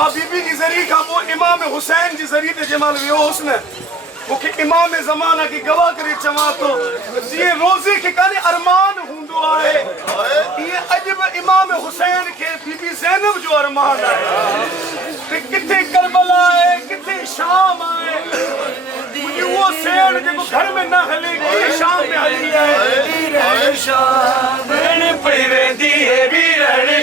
मां बीबी की ज़रिए का वो इमाम हुसैन जी ज़रिए ते जमाल वियो हुस्न मुखे इमाम ज़माना की गवाह करे चवा तो ये रोज़े के काने अरमान हुंदो आहे ये अजब इमाम हुसैन के बीबी ज़ैनब जो अरमान है ते किथे करबला है किथे शाम है मुझे वो सेण जो घर में ना हले की शाम में हली है शाम बन पे वेंदी है वीरन